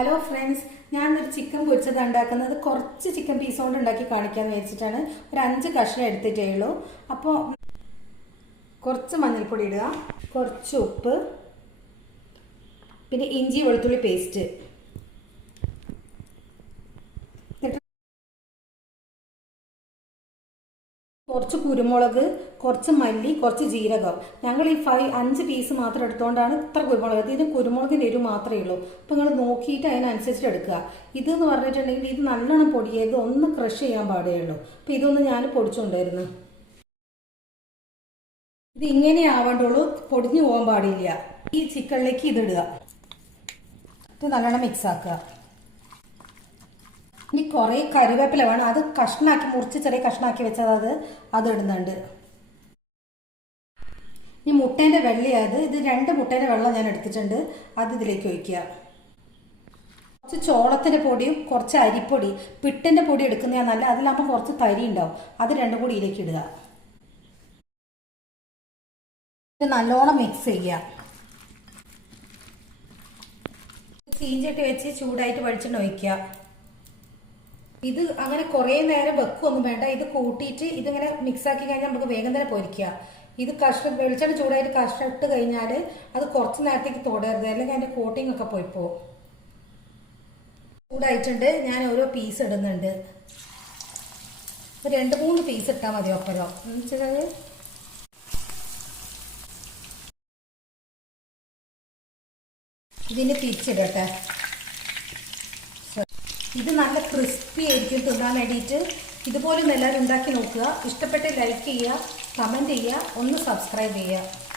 Hello friends ഞാനൊരു chicken പൊരിച്ചത് ഉണ്ടാക്കുന്നത് കുറച്ച് ചിക്കൻ പീസ് കൊണ്ട് ഉണ്ടാക്കി കാണിക്കാൻ വെച്ചിട്ടാണ് ഒരു അഞ്ച് കഷ്ണം എടുത്തിട്ടേ ഉള്ളൂ. അപ്പോൾ കുറച്ച് മഞ്ഞൾപ്പൊടി ഇടുക കുറച്ച് ഉപ്പ് പിന്നെ ഇഞ്ചി വെളുത്തുള്ളി പേസ്റ്റ് കുറച്ച് കുരുമുളക് കുറച്ച് മല്ലി കുറച്ച് ജീരകം. ഞങ്ങൾ ഈ ഫൈവ് അഞ്ച് പീസ് മാത്രം എടുത്തുകൊണ്ടാണ് ഇത്ര കുരുമുളക്. ഇതിന് കുരുമുളകിന്റെ എരിവ് മാത്രമേ ഉള്ളൂ. അപ്പോൾ നിങ്ങൾ നോക്കിയിട്ട് അതിനനുസരിച്ച് എടുക്കുക. ഇത് എന്ന് പറഞ്ഞിട്ടുണ്ടെങ്കിൽ ഇത് നല്ലോണം പൊടിയത് ഒന്ന് ക്രഷ് ചെയ്യാൻ പാടുകയുള്ളൂ അപ്പോൾ ഇതൊന്ന് ഞാൻ പൊടിച്ചുകൊണ്ടായിരുന്നു ഇത് ഇങ്ങനെ ആവേണ്ടുള്ളൂ പൊടിഞ്ഞു പോകാൻ പാടില്ല. ഈ ചിക്കനിലേക്ക് ഇതിടുക ഇത് നല്ലോണം മിക്സ് ആക്കുക. ഇനി കുറേ കറിവേപ്പില വേണം. അത് കഷ്ണാക്കി മുറിച്ച് ചെറിയ കഷ്ണാക്കി വെച്ചത് അത്. അത് ഇടുന്നുണ്ട്. ഇനി മുട്ടേന്റെ വെള്ളയത് ഇത് രണ്ട് മുട്ടേന്റെ വെള്ളം ഞാൻ എടുത്തിട്ടുണ്ട്. അത് ഇതിലേക്ക് ഒഴിക്കുക. കുറച്ച് ചോളത്തിന്റെ പൊടിയും കുറച്ച് അരിപ്പൊടി. പിട്ടന്റെ പൊടി എടുക്കുന്നതാണ് നല്ല അതിലാകുമ്പോൾ കുറച്ച് തരി ഉണ്ടാവും. അത് രണ്ടും കൂടി ഇതിലേക്ക് ഇടുക. നല്ലോണം മിക്സ് ചെയ്യുക. ചീഞ്ചട്ടി വെച്ച് ചൂടായിട്ട് വെളിച്ചെണ്ണ ഒഴിക്കുക. ഇത് അങ്ങനെ കുറേ നേരം വെക്കൊന്നും വേണ്ട. ഇത് കൂട്ടിയിട്ട് ഇതിങ്ങനെ മിക്സ് ആക്കി കഴിഞ്ഞാൽ നമുക്ക് വേഗം തന്നെ പൊരിക്കുക ഇത് കഷ്ണം വെളിച്ചെണ്ണ ചൂടായിട്ട് കഷ്ണം ഇട്ട് കഴിഞ്ഞാൽ അത് കുറച്ച് നേരത്തേക്ക് തൊടരുത്. അല്ലെങ്കിൽ അതിന്റെ കോട്ടിംഗ് ഒക്കെ പോയി പോകും ചൂടായിട്ടുണ്ട്. ഞാൻ ഓരോ പീസ് ഇടുന്നുണ്ട്. രണ്ട് മൂന്ന് പീസ് ഇട്ടാൽ മതി ഒപ്പരം. ഇതിന് തിരിച്ചിടട്ടെ. ഇത് നല്ല ക്രിസ്പി ആയിരിക്കും തിന്നാൻ വേണ്ടിയിട്ട്. ഇതുപോലെ എല്ലാവരും ഉണ്ടാക്കി നോക്കുക. ഇഷ്ടപ്പെട്ട് ലൈക്ക് ചെയ്യുക കമന്റ് ചെയ്യുക ഒന്ന് സബ്സ്ക്രൈബ് ചെയ്യുക.